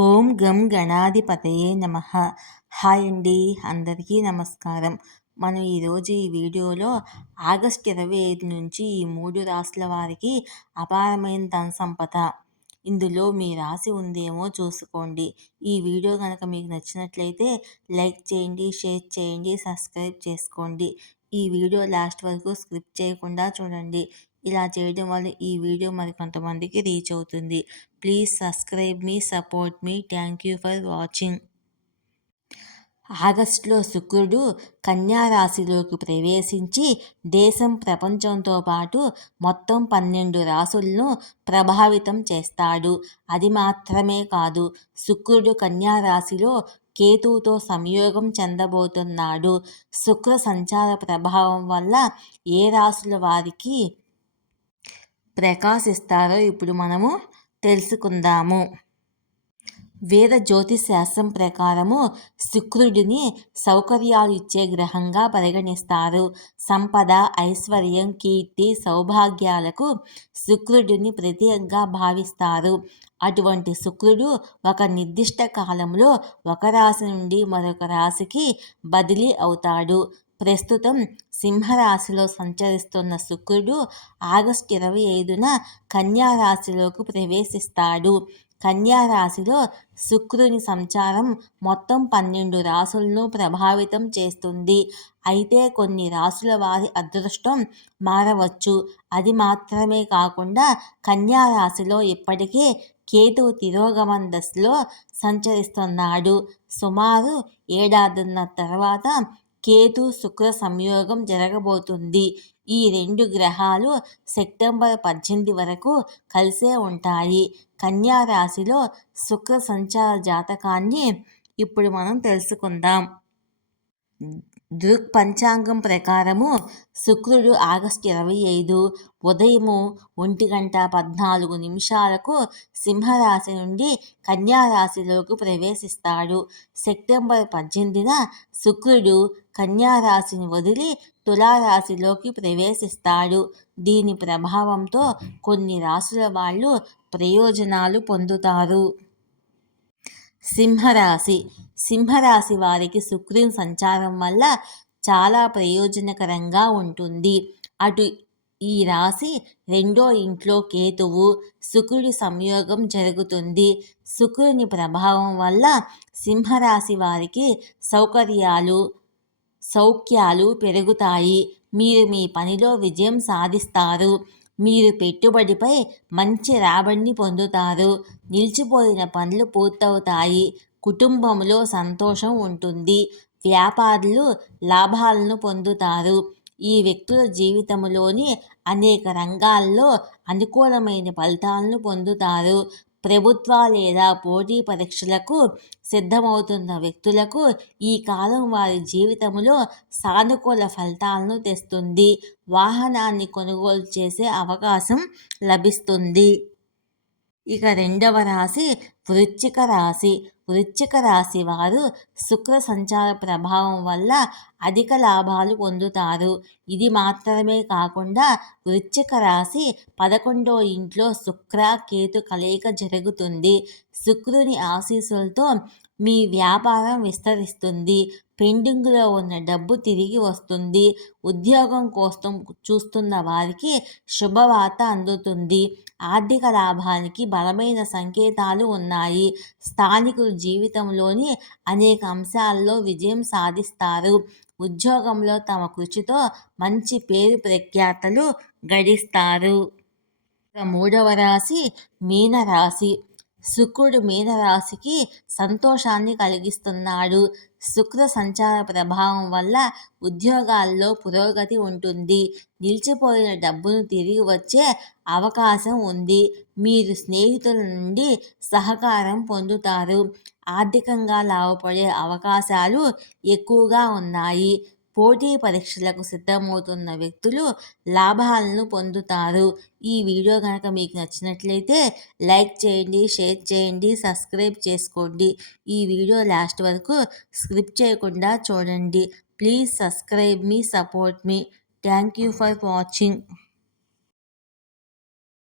ఓం గం గణాధిపతయే నమ. హాయ్ అండి అందరికీ నమస్కారం. మనం ఈరోజు ఈ వీడియోలో ఆగస్ట్ ఇరవై ఐదు నుంచి ఈ మూడు రాసుల వారికి అపారమైన ధన సంపద. ఇందులో మీ రాశి ఉందేమో చూసుకోండి. ఈ వీడియో కనుక మీకు నచ్చినట్లయితే లైక్ చేయండి షేర్ చేయండి సబ్స్క్రైబ్ చేసుకోండి. ఈ వీడియో లాస్ట్ వరకు స్క్రిప్ట్ చేయకుండా చూడండి. ఇలా చేయడం వల్ల ఈ వీడియో మరి కొంతమందికి రీచ్ అవుతుంది. ప్లీజ్ సబ్స్క్రైబ్ మీ సపోర్ట్ మీ థ్యాంక్ యూ ఫర్ వాచింగ్. ఆగస్టులో శుక్రుడు కన్యారాశిలోకి ప్రవేశించి దేశం ప్రపంచంతో పాటు మొత్తం పన్నెండు రాసులను ప్రభావితం చేస్తాడు. అది మాత్రమే కాదు శుక్రుడు కన్యారాశిలో కేతువుతో సంయోగం చెందబోతున్నాడు. శుక్ర సంచార ప్రభావం వల్ల ఏ రాశుల వారికి ప్రకాశిస్తారో ఇప్పుడు మనము తెలుసుకుందాము. వేద జ్యోతిష్ శాస్త్రం ప్రకారము శుక్రుడిని సౌకర్యాలు ఇచ్చే గ్రహంగా పరిగణిస్తారు. సంపద ఐశ్వర్యం కీర్తి సౌభాగ్యాలకు శుక్రుడిని ప్రత్యేకంగా భావిస్తారు. అటువంటి శుక్రుడు ఒక నిర్దిష్ట కాలంలో ఒక రాశి నుండి మరొక రాశికి బదిలీ అవుతాడు. ప్రస్తుతం సింహరాశిలో సంచరిస్తున్న శుక్రుడు ఆగస్టు ఇరవై ఐదున కన్యారాశిలోకి ప్రవేశిస్తాడు. కన్యారాశిలో శుక్రుని సంచారం మొత్తం పన్నెండు రాసులను ప్రభావితం చేస్తుంది. అయితే కొన్ని రాసుల వారి అదృష్టం మారవచ్చు. అది మాత్రమే కాకుండా కన్యారాశిలో ఇప్పటికే కేతు తిరోగమన దశలో సంచరిస్తున్నాడు. సుమారు ఏడాదిన్నర తర్వాత కేతు శుక్ర సంయోగం జరగబోతుంది. ఈ రెండు గ్రహాలు సెప్టెంబర్ పద్దెనిమిది వరకు కలిసే ఉంటాయి. కన్యా రాశిలో శుక్ర సంచార జాతకాన్ని ఇప్పుడు మనం తెలుసుకుందాం. దృక్ పంచాంగం ప్రకారము శుక్రుడు ఆగస్టు ఇరవై ఐదు ఉదయము ఒంటి గంట పద్నాలుగు నిమిషాలకు సింహరాశి నుండి కన్యారాశిలోకి ప్రవేశిస్తాడు. సెప్టెంబర్ పద్దెనిమిదిన శుక్రుడు కన్యారాశిని వదిలి తులారాశిలోకి ప్రవేశిస్తాడు. దీని ప్రభావంతో కొన్ని రాశుల వాళ్ళు ప్రయోజనాలు పొందుతారు. సింహరాశి. సింహరాశి వారికి శుక్రుని సంచారం వల్ల చాలా ప్రయోజనకరంగా ఉంటుంది. అటు ఈ రాశి రెండో ఇంట్లో కేతువు శుక్రుడి సంయోగం జరుగుతుంది. శుక్రుని ప్రభావం వల్ల సింహరాశి వారికి సౌకర్యాలు సౌఖ్యాలు పెరుగుతాయి. మీరు మీ పనిలో విజయం సాధిస్తారు. మీరు పెట్టుబడిపై మంచి రాబడిని పొందుతారు. నిలిచిపోయిన పనులు పూర్తవుతాయి. కుటుంబంలో సంతోషం ఉంటుంది. వ్యాపారులు లాభాలను పొందుతారు. ఈ వ్యక్తుల జీవితంలోని అనేక రంగాల్లో అనుకూలమైన ఫలితాలను పొందుతారు. ప్రభుత్వ లేదా పోటీ పరీక్షలకు సిద్ధమవుతున్న వ్యక్తులకు ఈ కాలం వారి జీవితంలో సానుకూల ఫలితాలను తెస్తుంది. వాహనాన్ని కొనుగోలు చేసే అవకాశం లభిస్తుంది. ఇక రెండవ రాశి వృచ్చిక రాశి. వృశ్చిక రాశి వారు శుక్ర సంచార ప్రభావం వల్ల అధిక లాభాలు పొందుతారు. ఇది మాత్రమే కాకుండా వృశ్చిక రాశి పదకొండో ఇంట్లో శుక్ర కేతు కలయిక జరుగుతుంది. శుక్రుని ఆశీస్సులతో మీ వ్యాపారం విస్తరిస్తుంది. పెండింగ్లో ఉన్న డబ్బు తిరిగి వస్తుంది. ఉద్యోగం కోసం చూస్తున్న వారికి శుభవార్త అందుతుంది. ఆర్థిక లాభానికి బలమైన సంకేతాలు ఉన్నాయి. స్థానికులు జీవితంలోని అనేక అంశాల్లో విజయం సాధిస్తారు. ఉద్యోగంలో తమ కృషితో మంచి పేరు ప్రఖ్యాతలు గడిస్తారు. మూడవ రాశి మీనరాశి. శుక్రుడు మీనరాశికి సంతోషాన్ని కలిగిస్తున్నాడు. శుక్ర సంచార ప్రభావం వల్ల ఉద్యోగాల్లో పురోగతి ఉంటుంది. నిలిచిపోయిన డబ్బును తిరిగి వచ్చే అవకాశం ఉంది. మీరు స్నేహితుల నుండి సహకారం పొందుతారు. ఆర్థికంగా లాభపడే అవకాశాలు ఎక్కువగా ఉన్నాయి. పోటీ పరీక్షలకు సిద్ధమవుతున్న వ్యక్తులు లాభాలను పొందుతారు. ఈ వీడియో కనుక మీకు నచ్చినట్లయితే లైక్ చేయండి షేర్ చేయండి సబ్స్క్రైబ్ చేసుకోండి. ఈ వీడియో లాస్ట్ వరకు స్క్రిప్ట్ చేయకుండా చూడండి. ప్లీజ్ సబ్స్క్రైబ్ మీ support me. Thank you for watching.